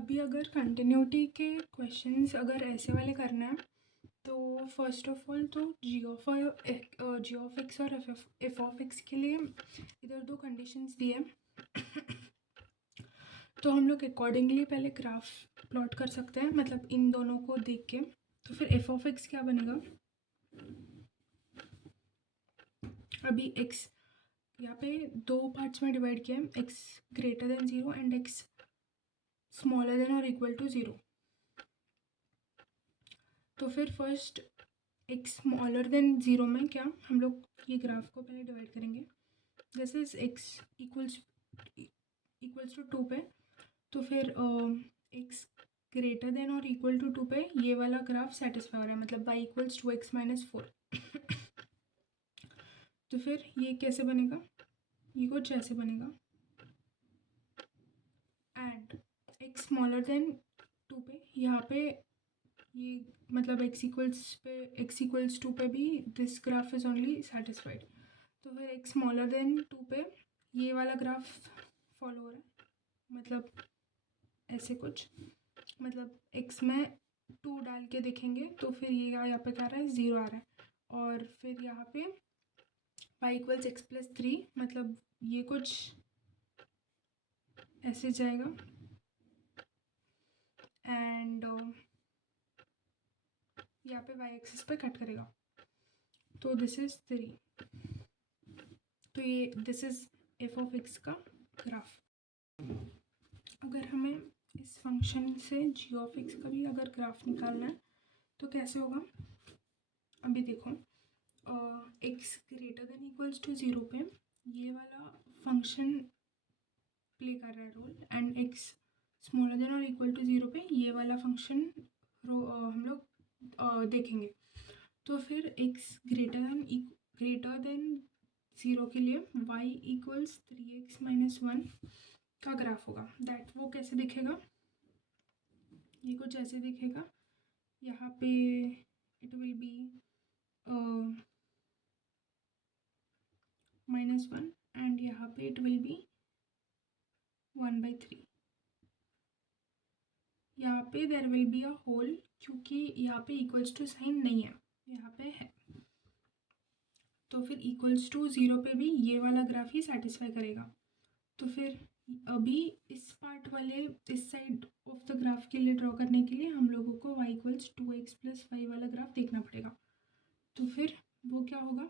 अभी अगर कंटिन्यूटी के क्वेश्चंस अगर ऐसे वाले करना है तो फर्स्ट ऑफ ऑल तो जी ऑफ एक्स और एफ ऑफ एक्स के लिए इधर दो कंडीशंस दिए हैं। तो हम लोग अकॉर्डिंगली पहले ग्राफ प्लॉट कर सकते हैं, मतलब इन दोनों को देख के। तो फिर एफ ऑफ एक्स क्या बनेगा, अभी एक्स यहाँ पे दो पार्ट्स में डिवाइड किया है, x greater than 0 and x smaller than और इक्वल टू 0। तो फिर फर्स्ट एक्स स्मॉलर देन 0 में क्या हम लोग ये ग्राफ को पहले डिवाइड करेंगे। जैसे इस एक्स इक्वल्स टू 2 पे, तो फिर एक्स ग्रेटर देन और इक्वल टू 2 पे ये वाला ग्राफ सेटिस्फाई हो रहा है, मतलब y इक्वल्स 2x माइनस 4। तो फिर ये कैसे बनेगा, ये कुछ ऐसे बनेगा। एंड एक्स स्मॉलर देन 2 पे यहाँ पे ये मतलब x इक्वल्स 2 पे भी this graph is only satisfied. तो फिर x स्मॉलर देन 2 पे ये वाला ग्राफ फॉलो हो रहा है, मतलब ऐसे कुछ, मतलब x में 2 डाल के देखेंगे तो फिर ये यहाँ पे क्या आ रहा है, 0 आ रहा है। और फिर यहाँ पे y इक्वल्स एक्स प्लस 3, मतलब ये कुछ ऐसे जाएगा। एंड यहाँ पे y एक्सिस पे कट करेगा, तो दिस इज 3। तो ये this is f of x का ग्राफ। अगर हमें इस फंक्शन से जी ऑफ एक्स का भी अगर ग्राफ निकालना है तो कैसे होगा, अभी देखो x greater than equals to 0 पे ये वाला फंक्शन प्ले कर रहा है role, and x smaller than और इक्वल टू 0 पे ये वाला फंक्शन हम लोग देखेंगे। तो फिर एक्स ग्रेटर देन 0 के लिए y इक्वल्स 3x माइनस 1 का ग्राफ होगा। दैट वो कैसे दिखेगा, ये कुछ ऐसे दिखेगा। यहाँ पे इट विल बी -1 एंड यहाँ पे इट विल बी 1/3। यहाँ पे there will be a hole, क्योंकि यहाँ पे इक्वल्स टू साइन नहीं है, यहाँ पे है। तो फिर इक्वल्स टू 0 पे भी ये वाला ग्राफ ही सेटिस्फाई करेगा। तो फिर अभी इस पार्ट वाले इस साइड ऑफ द ग्राफ के लिए ड्रॉ करने के लिए हम लोगों को y इक्वल्स 2x प्लस 5 वाला ग्राफ देखना पड़ेगा। तो फिर वो क्या होगा,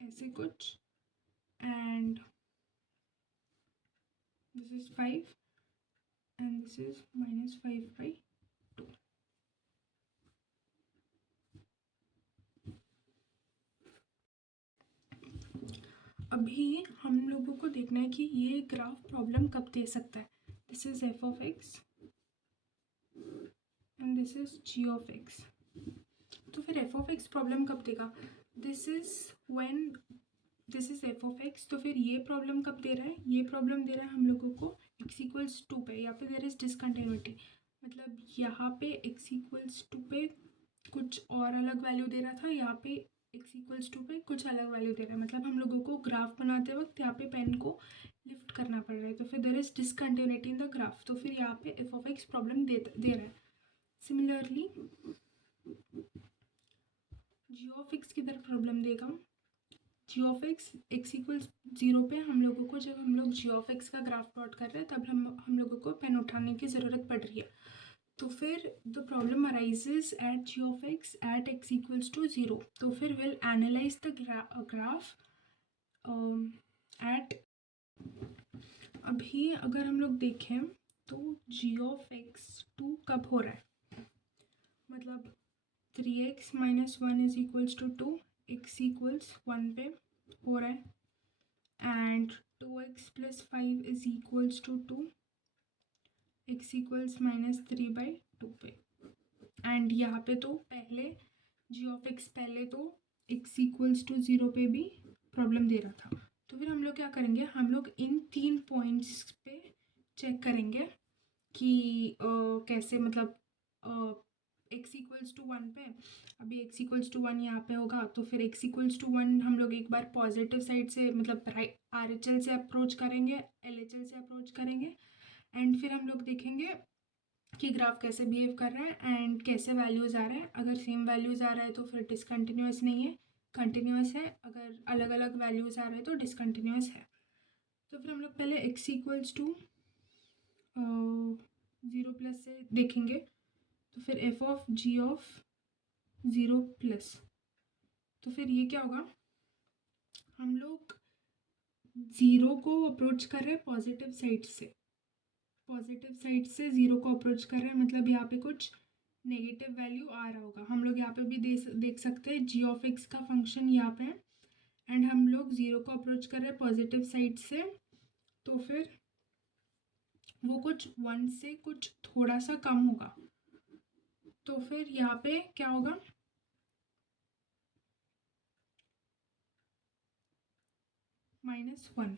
ऐसे कुछ, and this is 5 and this is -5/2। अभी हम लोगों को देखना है कि ये ग्राफ प्रॉब्लम कब दे सकता है। This is f of x and this is g of x. तो फिर एफ ऑफ एक्स प्रॉब्लम कब देगा, this is f of x. तो फिर ये प्रॉब्लम कब दे रहा है, ये प्रॉब्लम दे रहा है हम लोगों को एक्स इक्वल्स 2 पे। यहाँ पे देर इज डिसकंटिन्यूटी, मतलब यहाँ पे एक्स इक्वल्स 2 पे कुछ और अलग वैल्यू दे रहा था, यहाँ पे एक्स इक्वल्स 2 पे कुछ अलग वैल्यू दे रहा है। मतलब हम लोगों को ग्राफ बनाते वक्त यहाँ पे पेन को लिफ्ट करना पड़ रहा है, तो फिर देर is discontinuity in the graph. तो फिर यहाँ पे एफ ऑफ एक्स प्रॉब्लम दे रहा है। सिमिलरली जी ऑफ एक्स किधर प्रॉब्लम देगा, जी ऑफ एक्स इक्वल्स 0 पे हम लोगों को, जब हम लोग जी ऑफ एक्स का ग्राफ प्लॉट कर रहे हैं तब हम लोगों को पेन उठाने की ज़रूरत पड़ रही है। तो फिर the problem arises at g of x at x equals to 0। तो फिर will analyse the graph at, अभी अगर हम लोग देखें तो जी ऑफ एक्स 2 कब हो रहा है, मतलब 3x minus 1 is equals to 2, x equals 1 पे हो रहा है, and 2x plus 5 is equals to 2, x equals -3/2 पे। एंड यहाँ पे तो पहले जी ऑफ एक्स पहले तो एक्स इक्वल्स टू 0 पे भी प्रॉब्लम दे रहा था। तो फिर हम लोग क्या करेंगे, हम लोग इन 3 पॉइंट्स पे चेक करेंगे कि कैसे, मतलब x इक्वल्स टू 1 पे, अभी x इक्वल्स टू 1 यहाँ पे होगा, तो फिर x इक्वल्स टू 1 हम लोग एक बार पॉजिटिव साइड से मतलब RHL से अप्रोच करेंगे, LHL से अप्रोच करेंगे, एंड फिर हम लोग देखेंगे कि ग्राफ कैसे बिहेव कर रहा है एंड कैसे वैल्यूज़ आ रहे हैं। अगर सेम वैल्यूज़ आ रहा है तो फिर डिसकंटिन्यूस नहीं है, कंटिन्यूस है। अगर अलग अलग वैल्यूज़ आ रहे हैं तो डिसकंटिन्यूस है। तो फिर हम लोग पहले x इक्वल्स टू 0 प्लस से देखेंगे, तो फिर f of g of 0 plus, तो फिर ये क्या होगा, हम लोग 0 को अप्रोच कर रहे हैं पॉजिटिव साइड से, पॉजिटिव साइड से 0 को अप्रोच कर रहे हैं, मतलब यहाँ पे कुछ नेगेटिव वैल्यू आ रहा होगा। हम लोग यहाँ पे भी देख सकते हैं g ऑफ x का फंक्शन यहाँ पे है, एंड हम लोग 0 को अप्रोच कर रहे हैं पॉजिटिव साइड से, तो फिर वो कुछ 1 से कुछ थोड़ा सा कम होगा। तो फिर यहाँ पे क्या होगा, -1।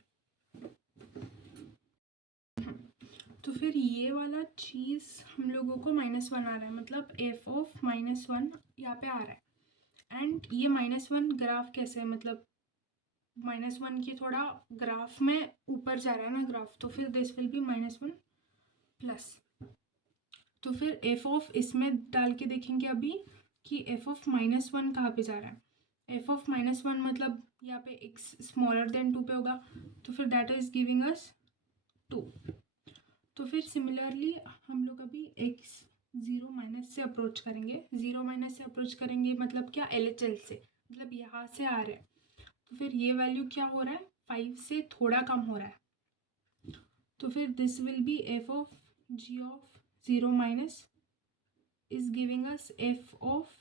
तो फिर ये वाला चीज़ हम लोगों को -1 आ रहा है, मतलब f ऑफ -1 यहाँ पे आ रहा है। एंड ये -1 ग्राफ कैसे है, मतलब -1 की थोड़ा ग्राफ में ऊपर जा रहा है ना ग्राफ, तो फिर दिस विल बी -1 प्लस। तो फिर f ऑफ इसमें डाल के देखेंगे अभी कि f ऑफ -1 कहाँ पे जा रहा है। f ऑफ -1 मतलब यहाँ पे x स्मॉलर देन 2 पे होगा, तो फिर दैट इज गिविंग अस 2। तो फिर सिमिलरली हम लोग अभी x 0 माइनस से अप्रोच करेंगे, 0 माइनस से अप्रोच करेंगे मतलब क्या, LHL से, मतलब यहाँ से आ रहा है। तो फिर ये वैल्यू क्या हो रहा है, 5 से थोड़ा कम हो रहा है। तो फिर this will be f of g of 0 minus is giving us f of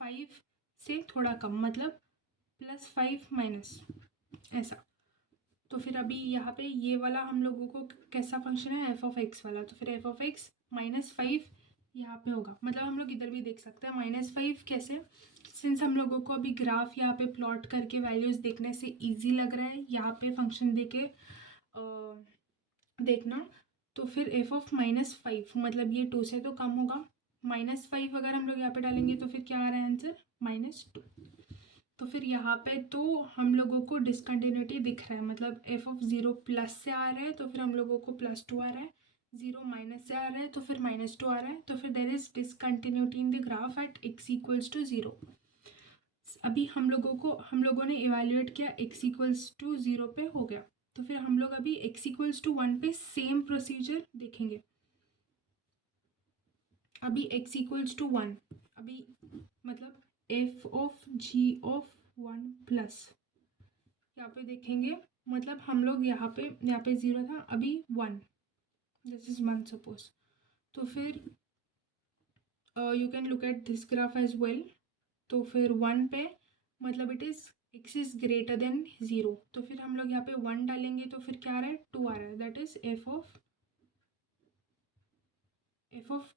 5 से थोड़ा कम, मतलब +5 माइनस ऐसा। तो फिर अभी यहाँ पे ये वाला हम लोगों को कैसा फंक्शन है, f ऑफ x वाला, तो फिर f ऑफ x -5 यहाँ पे होगा, मतलब हम लोग इधर भी देख सकते हैं -5 कैसे, सिंस हम लोगों को अभी ग्राफ यहाँ पे प्लॉट करके वैल्यूज़ देखने से इजी लग रहा है यहाँ पे फंक्शन देके देखना। तो फिर f ऑफ -5 मतलब ये 2 से तो कम होगा, -5 अगर हम लोग यहाँ पे डालेंगे तो फिर क्या आ रहा है आंसर, -2। तो फिर यहाँ पे तो हम लोगों को डिसकंटिन्यूटी दिख रहा है, मतलब f ऑफ 0 प्लस से आ रहा है तो फिर हम लोगों को +2 आ रहा है, 0 माइनस से आ रहा है तो फिर -2 आ रहा है, तो फिर there is discontinuity in the graph at x equals to 0। अभी हम लोगों ने इवेल्युएट किया x इक्वल्स टू 0 पे हो गया, तो फिर हम लोग अभी x इक्वल्स टू 1 पे सेम प्रोसीजर देखेंगे। अभी x इक्वल्स टू 1, अभी मतलब f of g of 1 plus यहाँ पे देखेंगे, मतलब हम लोग यहाँ पे 0 था, अभी 1, दिस इज 1 सपोज। तो फिर you can look at this graph as well. तो फिर 1 पे मतलब it is x is greater than 0, तो फिर हम लोग यहाँ पे 1 डालेंगे तो फिर क्या आ रहा है, 2 आ रहा है, दैट इज f ऑफ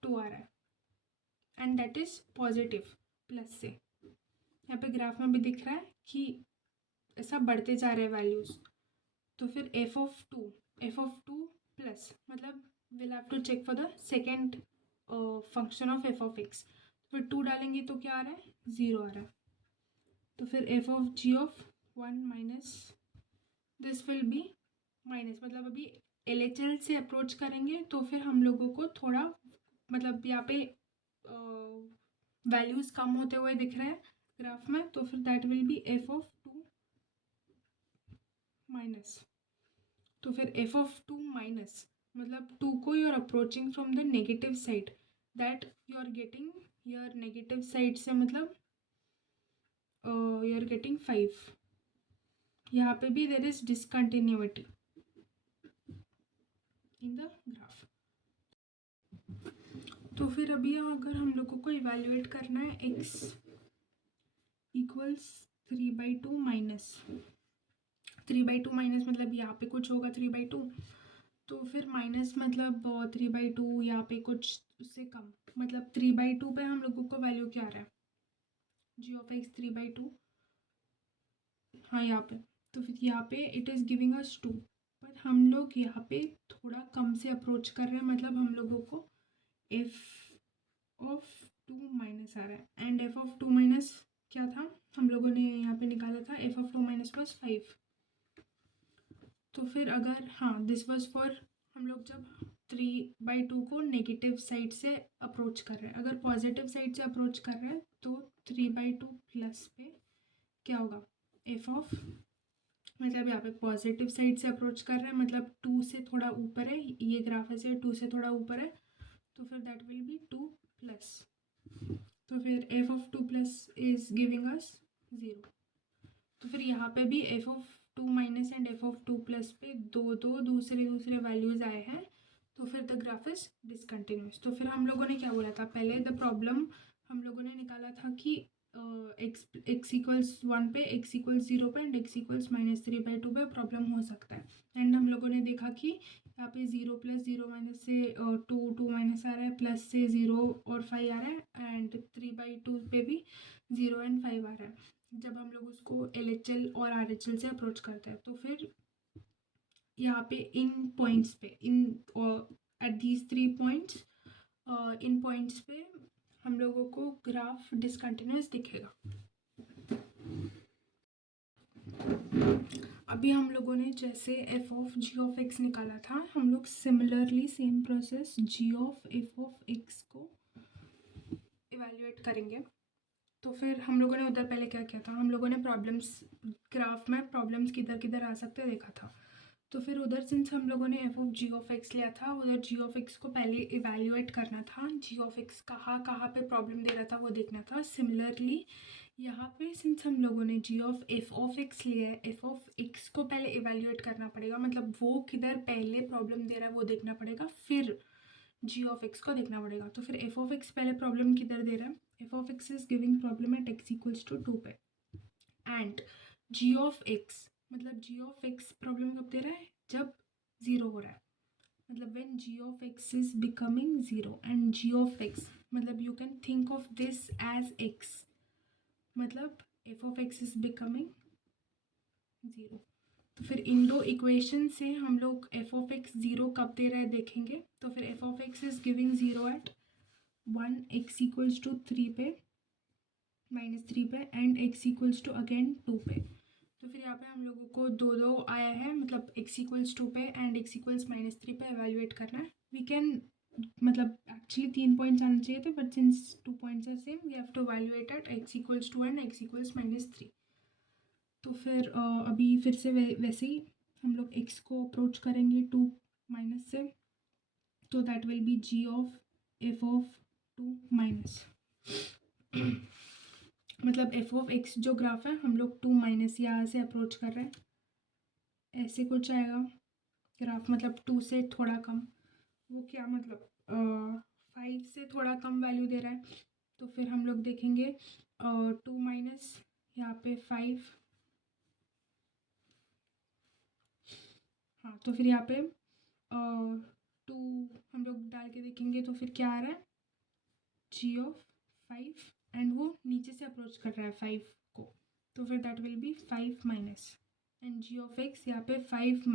2 आ रहा है, and that is positive plus से। यहाँ पे ग्राफ में भी दिख रहा है कि ऐसा बढ़ते जा रहे हैं वैल्यूज़। तो फिर f ऑफ 2 प्लस मतलब will have to check for the second function of f of x, फिर 2 डालेंगे तो क्या आ रहा है, 0 आ रहा है। तो फिर f of g of 1 minus this will B minus, मतलब अभी LHL से अप्रोच करेंगे तो फिर हम लोगों को थोड़ा मतलब यहाँ पे वैल्यूज़ कम होते हुए दिख रहे हैं ग्राफ में, तो फिर that will be f of 2 minus. तो फिर f ऑफ 2 माइनस मतलब 2 को you are approaching from the negative side, that you are getting your negative side से, मतलब यू आर गेटिंग 5। यहाँ पे भी there is discontinuity in the graph. तो फिर अभी अगर हम लोगों को इवेल्युएट करना है x इक्वल्स 3/2 माइनस 3/2 माइनस मतलब यहाँ पे कुछ होगा 3/2, तो फिर माइनस मतलब 3/2 यहाँ पे कुछ उससे कम, मतलब 3/2 पे हम लोगों को वैल्यू क्या आ रहा है, g ऑफ x 3/2, हाँ यहाँ पे। तो फिर यहाँ पे इट इज़ गिविंग अस 2, पर हम लोग यहाँ पे थोड़ा कम से अप्रोच कर रहे हैं, मतलब हम लोगों को f ऑफ टू माइनस आ रहा है and f of two minus क्या था हम लोगों ने यहाँ पे निकाला था, f of two minus was 5। तो फिर अगर हाँ दिस वॉज फॉर हम लोग जब 3/2 को नेगेटिव साइड से अप्रोच कर रहे हैं, अगर पॉजिटिव साइड से अप्रोच कर रहे हैं तो 3/2 प्लस पे क्या होगा, एफ ऑफ मतलब यहाँ पे पॉजिटिव साइड से अप्रोच कर रहे हैं मतलब 2 से थोड़ा ऊपर है, ये ग्राफ ऐसे 2 से थोड़ा ऊपर है, तो फिर दैट विल बी 2 प्लस, तो फिर f of 2 plus is giving us 0। तो फिर यहाँ पे भी F of 2 minus and f of 2 plus पे दूसरे वैल्यूज़ आए हैं, तो फिर द ग्राफ इज डिसकंटिन्यूस। तो फिर हम लोगों ने क्या बोला था पहले, द प्रॉब्लम हम लोगों ने निकाला था कि एक्स इक्वल्स 1 पे, एक्स इक्वल्स 0 पे एंड एक्स इक्वल्स -3/2 पे प्रॉब्लम हो सकता है। एंड हम लोगों ने देखा कि यहाँ पे 0 + 0 माइनस से 2 माइनस आ रहा है, प्लस से 0 और 5 आ रहा है एंड 3/2 पे भी 0 एंड 5 आ रहा है जब हम लोग उसको LHL और RHL से अप्रोच करते हैं। तो फिर यहाँ पे इन पॉइंट्स पे at these 3 points, in points पे हम लोगों को ग्राफ डिसकंटिन्यूस दिखेगा। अभी हम लोगों ने जैसे f of ji of x निकाला था, हम लोग similarly same process g of F of x को इवेल्युएट करेंगे। तो फिर हम लोगों ने उधर पहले क्या किया था, हम लोगों ने प्रॉब्लम्स ग्राफ में प्रॉब्लम्स किधर किधर आ सकते देखा था। तो फिर उधर सिंस हम लोगों ने f of ji of x लिया था, उधर जी ऑफ एक्स को पहले इवेल्युएट करना था, जी ऑफ एक्स कहाँ पे प्रॉब्लम दे रहा था वो देखना था। सिमिलरली यहाँ पे सिंस हम लोगों ने जी ऑफ एफ ऑफ एक्स लिया है, एफ ऑफ एक्स को पहले इवेल्युएट करना पड़ेगा, मतलब वो किधर पहले प्रॉब्लम दे रहा है वो देखना पड़ेगा, फिर जी ऑफ एक्स को देखना पड़ेगा। तो फिर एफ ऑफ एक्स पहले प्रॉब्लम किधर दे रहा है, f of x is giving problem at x equals to 2 पे एंड जी ऑफ एक्स मतलब जी ऑफ एक्स प्रॉब्लम कब दे रहा है, जब 0 हो रहा है, मतलब when G of x is becoming 0 and ji of X मतलब you can think of this as X, मतलब F of x is becoming 0। तो फिर इन दो इक्वेशन से हम लोग एफ ऑफ एक्स 0 कब दे रहा है देखेंगे। तो फिर f of x is giving 0 at 1 x equals to 3 पे -3 पे and x equals to again 2 पे। तो फिर यहाँ पे हम लोगों को दो आया है, मतलब एक्स इक्वल्स 2 पे एंड एक्स इक्वल्स -3 पे एवेल्युएट करना है। वी कैन मतलब एक्चुअली 3 पॉइंट्स आने चाहिए थे, but since 2 points are same we have to evaluate at x equals 2 and x equals -3। तो फिर अभी फिर से वैसे ही हम लोग x को अप्रोच करेंगे 2 माइनस से, तो that will B g of f of 2 minus मतलब f ऑफ x जो ग्राफ है हम लोग 2 माइनस यहाँ से अप्रोच कर रहे हैं, ऐसे कुछ आएगा ग्राफ, मतलब 2 से थोड़ा कम, वो क्या मतलब 5 से थोड़ा कम वैल्यू दे रहा है। तो फिर हम लोग देखेंगे 2 माइनस यहाँ पे 5, हाँ तो फिर यहाँ पे 2 हम लोग डाल के देखेंगे तो फिर क्या आ रहा है, जी ऑफ 5 एंड वो नीचे से अप्रोच कर रहा है 5 को, तो फिर that will be 5 minus and ji of x यहाँ पे 5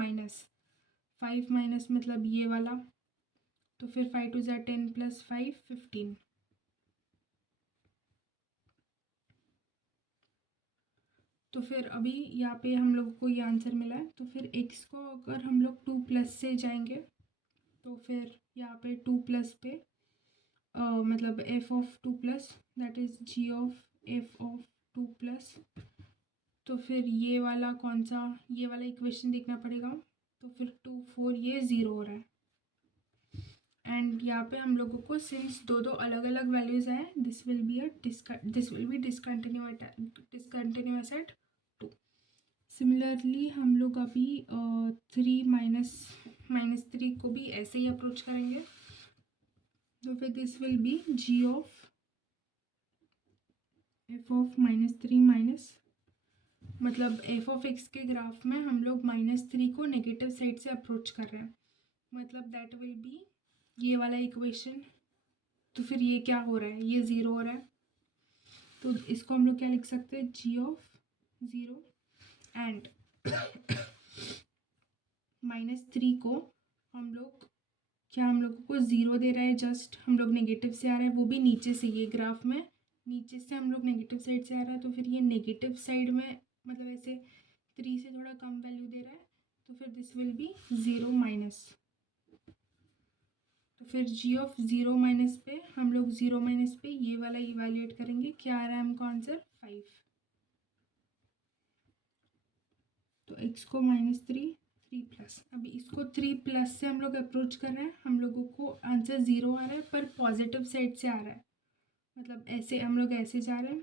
माइनस मतलब ये वाला, तो फिर 5 2 ज़ा 10 + 5 15। तो फिर अभी यहाँ पे हम लोगों को ये आंसर मिला है। तो फिर x को अगर हम लोग 2 प्लस से जाएंगे तो फिर यहाँ पे 2 प्लस पे मतलब f of 2 plus that is g of f of 2 plus, तो फिर ये वाला कौन सा, ये वाला इक्वेशन देखना पड़ेगा। तो फिर 2 4 ये 0 हो रहा है एंड यहाँ पे हम लोगों को सिंस दो अलग अलग वैल्यूज आए, this will be discontinuous at 2। Similarly हम लोग अभी 3 -3 को भी ऐसे ही अप्रोच करेंगे। तो फिर this will B g of f of -3 minus मतलब एफ ऑफ एक्स के ग्राफ में हम लोग -3 को नेगेटिव साइड से अप्रोच कर रहे हैं, मतलब दैट विल बी ये वाला इक्वेशन। तो फिर ये क्या हो रहा है, ये 0 हो रहा है, तो इसको हम लोग क्या लिख सकते हैं, g ऑफ 0 एंड -3 को हम लोग क्या हम लोगों को 0 दे रहा है, जस्ट हम लोग नेगेटिव से आ रहा है, वो भी नीचे से, ये ग्राफ में नीचे से हम लोग नेगेटिव साइड से आ रहा है, तो फिर ये नेगेटिव साइड में मतलब ऐसे 3 से थोड़ा कम वैल्यू दे रहा है, तो फिर दिस विल बी 0 माइनस। तो फिर g ऑफ 0 माइनस पे हम लोग 0 माइनस पे ये वाला इवेल्युएट करेंगे, क्या आ रहा है हमको आंसर 5। तो x को -3 3 प्लस, अभी इसको 3 प्लस से हम लोग अप्रोच कर रहे हैं, हम लोगों को आंसर 0 आ रहा है पर पॉजिटिव साइड से आ रहा है, मतलब ऐसे हम लोग ऐसे जा रहे हैं,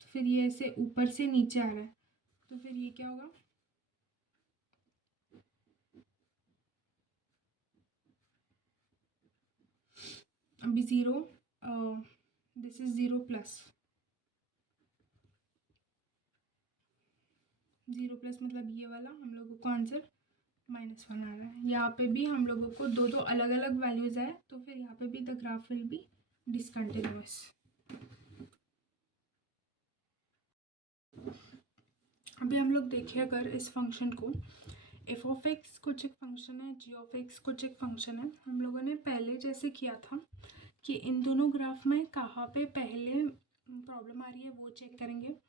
तो फिर ये ऐसे ऊपर से नीचे आ रहा है, तो फिर ये क्या होगा, अभी 0, दिस इज 0 प्लस 0 प्लस मतलब ये वाला हम लोगों को आंसर -1 आ रहा है। यहाँ पे भी हम लोगों को दो अलग अलग वैल्यूज आए, तो फिर यहाँ पे भी the graph will be discontinuous. अभी हम लोग देखें अगर इस फंक्शन को, एफ ऑफ एक्स कुछ एक फंक्शन है, जी ऑफ एक्स कुछ एक फंक्शन है, हम लोगों ने पहले जैसे किया था कि इन दोनों ग्राफ में कहाँ पे पहले प्रॉब्लम आ रही है वो चेक करेंगे।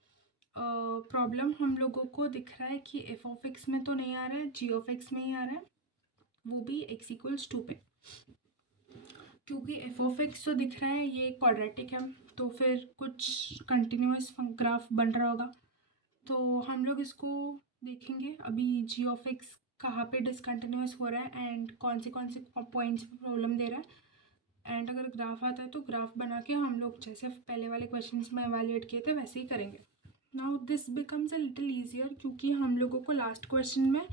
प्रॉब्लम हम लोगों को दिख रहा है कि एफ ऑफ एक्स में तो नहीं आ रहा है, जी ऑफ एक्स में ही आ रहा है, वो भी x इक्वल्स 2 पे, क्योंकि एफ ऑफ एक्स तो दिख रहा है ये क्वाड्रेटिक है, तो फिर कुछ कंटिन्यूअस ग्राफ बन रहा होगा, तो हम लोग इसको देखेंगे अभी जी ऑफ एक्स कहाँ पे डिसकंटिन्यूअस हो रहा है एंड कौन से पॉइंट्स पे प्रॉब्लम दे रहा है, एंड अगर ग्राफ आता है तो ग्राफ बना के हम लोग जैसे पहले वाले क्वेश्चंस में एवेल्युएट किए थे वैसे ही करेंगे। Now this becomes a little easier, क्योंकि हम लोगों को लास्ट क्वेश्चन में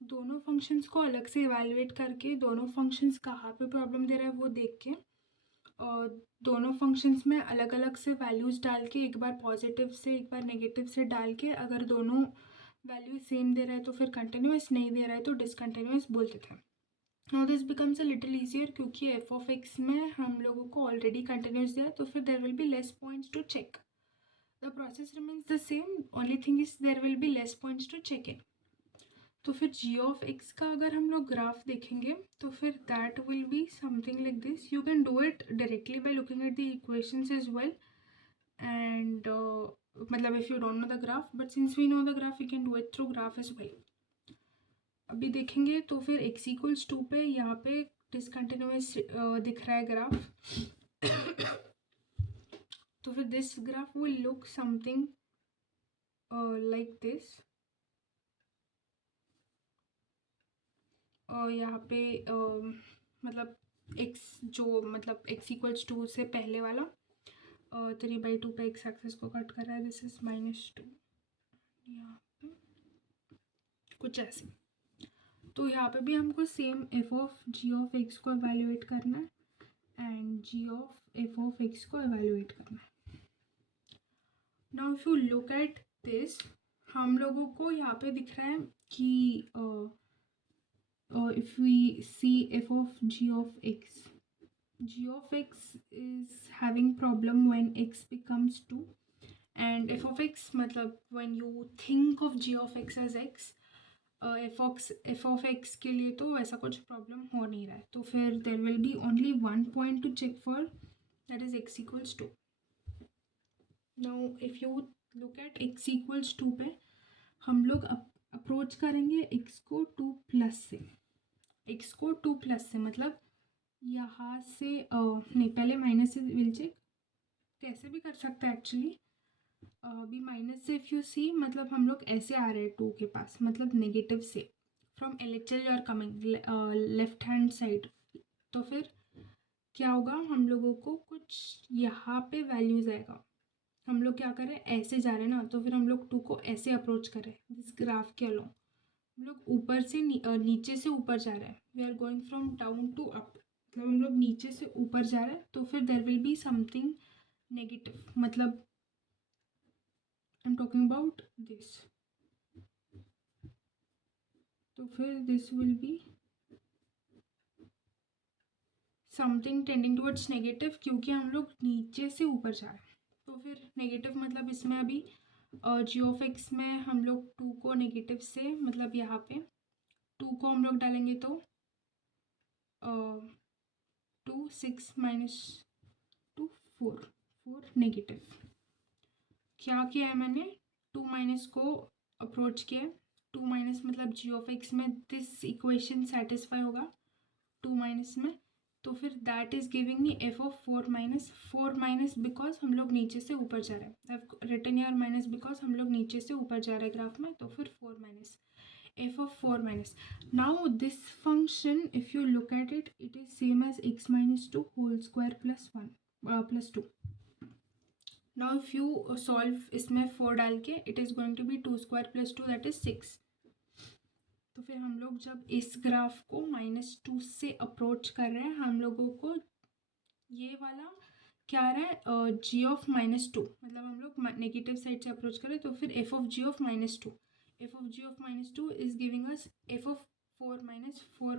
दोनों फंक्शंस को अलग से इवेल्युएट करके दोनों फंक्शंस कहाँ पे प्रॉब्लम दे रहा है वो देख के, और दोनों फंक्शंस में अलग अलग से वैल्यूज़ डाल के, एक बार पॉजिटिव से एक बार नेगेटिव से डाल के, अगर दोनों वैल्यू सेम दे रहा है तो फिर कंटिन्यूअस, नहीं दे रहा है तो डिसकंटिन्यूअस बोलते थे। Now this becomes a little easier, क्योंकि एफ ऑफ एक्स में हम लोगों को ऑलरेडी कंटिन्यूअस दिया है, तो फिर there will be less points to check, the process remains the same, only thing is there will be less points to check in. तो फिर जी ऑफ एक्स का अगर हम लोग ग्राफ देखेंगे तो फिर that will be something like this, you can do it directly by looking at the equations as well, and मतलब if you don't know the graph, but since we know the graph you can do it through graph as well. अभी देखेंगे तो फिर x equals 2 पे यहाँ पे discontinuous दिख रहा है ग्राफ, तो फिर this graph will look something like this, और यहाँ पे मतलब x जो मतलब x इक्वल्स 2 से पहले वाला 3/2 पे x एक्सिस को कट कर रहा है, दिस इज -2, यहाँ पे कुछ ऐसे। तो यहाँ पे भी हमको same f of ji of x को एवेल्युएट करना है and ji of F of x को एवेल्युएट करना है। Now if you look at this, हम लोगों को यहाँ पे दिख रहा है कि if we see f of g of x is having problem when x becomes 2, and f of x मतलब when you think of g of x as x, f of x के लिए तो ऐसा कुछ प्रॉब्लम हो नहीं रहा है, तो फिर there will be only one point to check for, that is x equals 2। Now if you look at x equals 2 पे हम लोग अप्रोच करेंगे x को 2 प्लस से, x को 2 प्लस से मतलब यहाँ से नहीं, पहले माइनस से विल चेक, कैसे भी कर सकते हैं एक्चुअली, अभी माइनस से इफ यू सी मतलब हम लोग ऐसे आ रहे हैं 2 के पास, मतलब नेगेटिव से, from LHL you are coming left hand side, तो फिर क्या होगा, हम लोगों को कुछ यहाँ पे वैल्यूज आएगा, हम लोग क्या करें ऐसे जा रहे हैं ना, तो फिर हम लोग 2 को ऐसे अप्रोच करें दिस ग्राफ के अलोंग, हम लोग ऊपर से नीचे से ऊपर जा रहे हैं, we are going from down to up, मतलब हम लोग नीचे से ऊपर जा रहे हैं, तो फिर there will be something negative, मतलब I am talking about this, तो फिर this will be something tending towards negative, क्योंकि हम लोग नीचे से ऊपर जा रहे हैं, तो फिर नेगेटिव मतलब इसमें अभी जी ऑफ एक्स में हम लोग 2 को नेगेटिव से मतलब यहाँ पे 2 को हम लोग डालेंगे तो 2 6 माइनस 2 4 4 नेगेटिव। क्या किया है मैंने, 2 माइनस को अप्रोच किया। 2 माइनस मतलब जी ऑफ एक्स में दिस इक्वेशन सेटिस्फाई होगा 2 माइनस में, तो फिर that is giving me f of 4 minus because हम लोग नीचे से ऊपर जा रहे हैं। I written your minus because हम लोग नीचे से ऊपर जा रहे हैं ग्राफ में, तो फिर 4 minus f of 4 minus. Now this function, if you look at it, it is same as x minus 2 whole square plus 1 plus 2. Now if you solve इसमें 4 डाल के, it is going to be 2 square plus 2 that is 6. तो फिर हम लोग जब इस graph को -2 से अप्रोच कर रहे हैं, हम लोगों को ये वाला क्या आ रहा है, g of -2, मतलब हम लोग नेगेटिव साइड से अप्रोच करें, तो फिर f of g of -2, f of g of -2 is giving us f of 4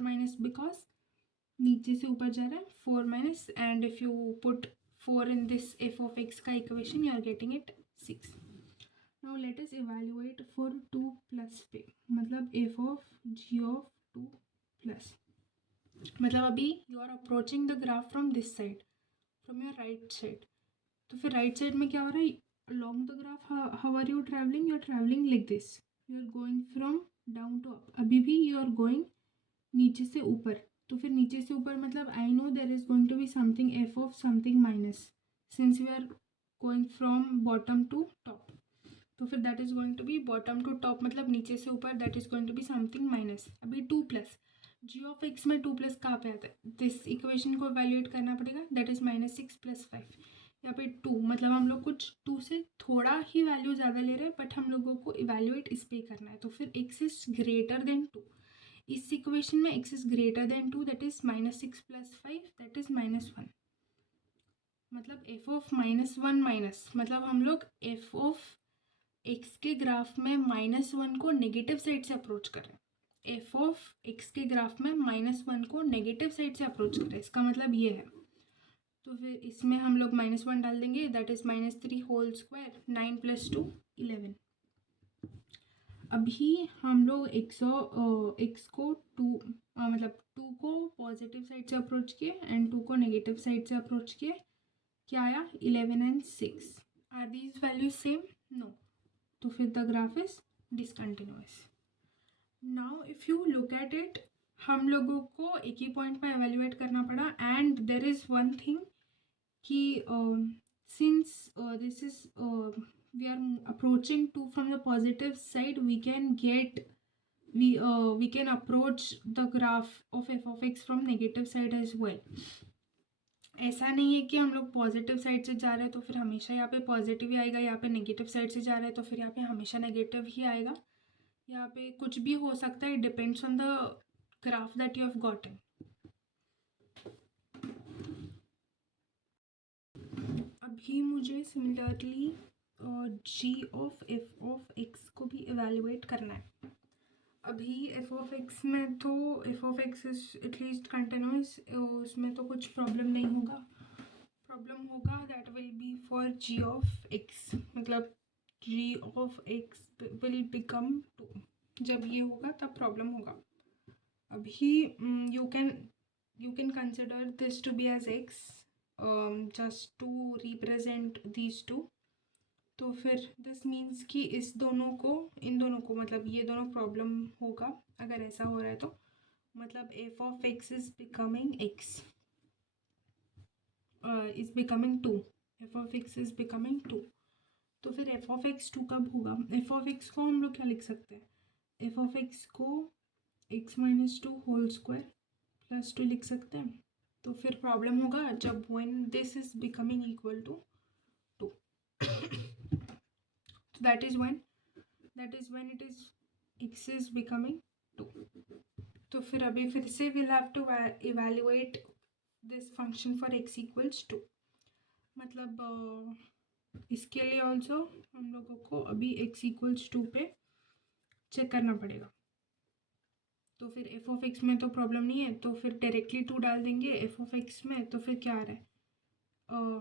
minus because नीचे से ऊपर जा रहा है 4 minus, and if you put 4 in this f of x का equation, you are getting it 6. Now let us evaluate for 2 plus पे, मतलब f of g of 2 plus, मतलब अभी you are approaching the graph from this side, from your right side. तो फिर right side में क्या हो रहा है, along the graph how are you traveling, you are traveling like this, you are going from down to up. अभी भी you are going नीचे से ऊपर, तो फिर नीचे से ऊपर मतलब I know there is going to be something f of something minus, since we are going from bottom to top, तो फिर that is going to be bottom to top, मतलब नीचे से ऊपर, that is going to be something minus. अभी 2 plus g of x में 2 plus कहाँ पे आता है, दिस इक्वेशन को इवेल्युएट करना पड़ेगा, दैट इज -6 + 5. यहाँ पे 2 मतलब हम लोग कुछ 2 से थोड़ा ही वैल्यू ज़्यादा ले रहे हैं, बट हम लोगों को इवेल्युएट इस पे करना है, तो फिर x इज ग्रेटर देन 2. इस इक्वेशन में x is greater then 2, that is -6 + 5, that is -1. मतलब f ऑफ -1 माइनस, मतलब हम लोग f ऑफ x के ग्राफ में -1 को नेगेटिव साइड से अप्रोच कर रहे हैं, f ऑफ x के ग्राफ में -1 को नेगेटिव साइड से अप्रोच कर रहे हैं, इसका मतलब ये है. तो फिर इसमें हम लोग -1 डाल देंगे, दैट इज -3 होल स्क्वायर, 9 + 2 11. अभी हम लोग x को 2 मतलब 2 को पॉजिटिव साइड से अप्रोच किए एंड 2 को नेगेटिव साइड से अप्रोच किए, क्या आया 11 and 6. Are these values same, no, तो फिर the graph is discontinuous. Now if you look at it, हम लोगों को एक ही पॉइंट पर एवेल्युएट करना पड़ा, and there is one thing कि since this is we are approaching to from the positive side, we can approach the graph of f of x from negative side as well. ऐसा नहीं है कि हम लोग positive side से जा रहे हैं तो फिर हमेशा यहाँ पे पॉजिटिव ही आएगा, यहाँ पे नेगेटिव साइड से जा रहे हैं तो फिर यहाँ पे हमेशा नेगेटिव ही आएगा. यहाँ पे कुछ भी हो सकता है, depends on the graph that you have gotten. अभी मुझे similarly g of f of x को भी इवेल्युएट करना है. अभी f ऑफ x में तो f of x is at least continuous, उसमें तो कुछ प्रॉब्लम नहीं होगा. प्रॉब्लम होगा that will be for g of x, मतलब g of x will become 2. जब ये होगा तब प्रॉब्लम होगा. अभी you can consider this to be as x, just to represent these two. तो फिर दिस मीन्स कि इन दोनों को मतलब ये दोनों प्रॉब्लम होगा अगर ऐसा हो रहा है, तो मतलब f of x is becoming x is becoming 2, f of x is becoming 2. तो फिर f ऑफ x 2 कब होगा, f ऑफ x को हम लोग क्या लिख सकते हैं, f ऑफ x को x - 2 होल स्क्वायर प्लस 2 लिख सकते हैं. तो फिर प्रॉब्लम होगा जब when this is becoming equal to 2. So that is when it is x is becoming 2. तो फिर अभी फिर से we'll have to evaluate this function for x equals 2. मतलब इसके लिए also हम लोगों को अभी x equals 2 पे चेक करना पड़ेगा. तो फिर f ऑफ x में तो प्रॉब्लम नहीं है, तो फिर डायरेक्टली 2 डाल देंगे f ऑफ x में. तो फिर क्या आ रहा है,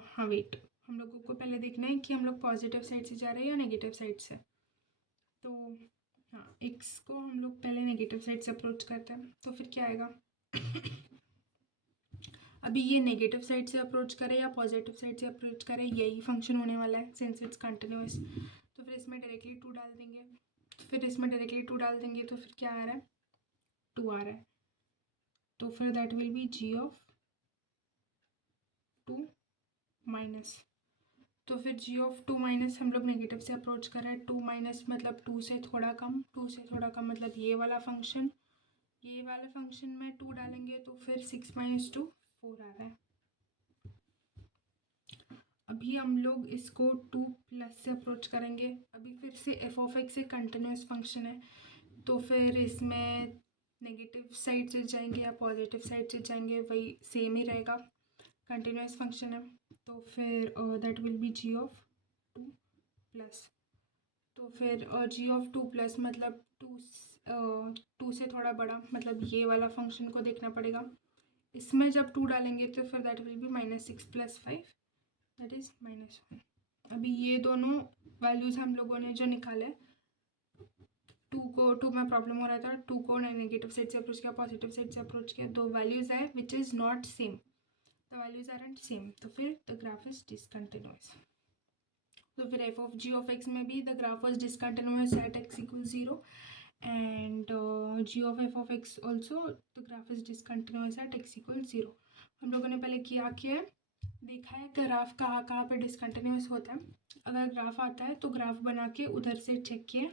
हाँ वेट, हम लोगों को पहले देखना है कि हम लोग पॉजिटिव साइड से जा रहे हैं या नेगेटिव साइड से. तो हाँ, x को हम लोग पहले नेगेटिव साइड से अप्रोच करते हैं, तो फिर क्या आएगा अभी ये नेगेटिव साइड से अप्रोच करे या पॉजिटिव साइड से अप्रोच करे, यही फंक्शन होने वाला है सिंस इट्स कंटिन्यूस। तो फिर इसमें डायरेक्टली 2 डाल देंगे, तो फिर क्या आ रहा है, 2 आ रहा है। तो फिर that will B g of 2 minus. तो फिर g ऑफ 2 माइनस हम लोग नेगेटिव से अप्रोच कर रहे हैं, 2 माइनस मतलब 2 से थोड़ा कम, 2 से थोड़ा कम मतलब ये वाला फंक्शन में 2 डालेंगे तो फिर 6 माइनस 2 4 आ रहा है। अभी हम लोग इसको 2 प्लस से अप्रोच करेंगे। अभी फिर से एफ ऑफ एक्स एक कंटिन्यूस फंक्शन है, तो फिर इसमें नेगेटिव साइड से जाएंगे या पॉजिटिव साइड से जाएंगे वही सेम ही रहेगा, कंटिन्यूस फंक्शन है। तो फिर that will be g of 2 plus. तो फिर जी ऑफ 2 प्लस मतलब 2 से थोड़ा बड़ा, मतलब ये वाला फंक्शन को देखना पड़ेगा। इसमें जब 2 डालेंगे तो फिर that will B -6 + 5 that is -1। अभी ये दोनों वैल्यूज़ हम लोगों ने जो निकाले, 2 में प्रॉब्लम हो रहा था, 2 को नेगेटिव साइड से अप्रोच किया, पॉजिटिव साइड से अप्रोच किया, 2 वैल्यूज़ आए which is not same, the values aren't same, तो फिर द ग्राफ इज डिसकंटिन्यूअस। तो फिर f of ji of x में भी the graph was discontinuous at x = 0 and g of f of x also the graph is discontinuous at x = 0। हम लोगों ने पहले क्या किया है, देखा है ग्राफ कहाँ कहाँ पे डिसकंटिन्यूअस होता है। अगर ग्राफ आता है तो ग्राफ बना के उधर से चेक किए,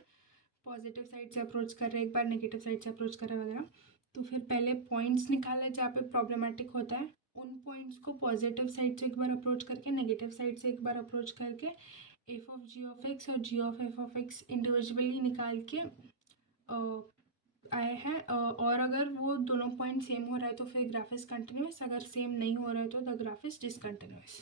पॉजिटिव साइड से अप्रोच कर रहे, एक बार नेगेटिव साइड से अप्रोच कर रहे वगैरह। तो फिर पहले पॉइंट्स निकाले जहाँ पे प्रॉब्लमेटिक होता है, उन पॉइंट्स को पॉजिटिव साइड से एक बार अप्रोच करके, नेगेटिव साइड से एक बार अप्रोच करके F of ji of X और G of F of X individually निकाल के आए हैं। और अगर वो दोनों पॉइंट सेम हो रहा है तो फिर ग्राफ इज कंटिन्यूस, अगर सेम नहीं हो रहा है तो द ग्राफ इज डिसकंटिन्यूस।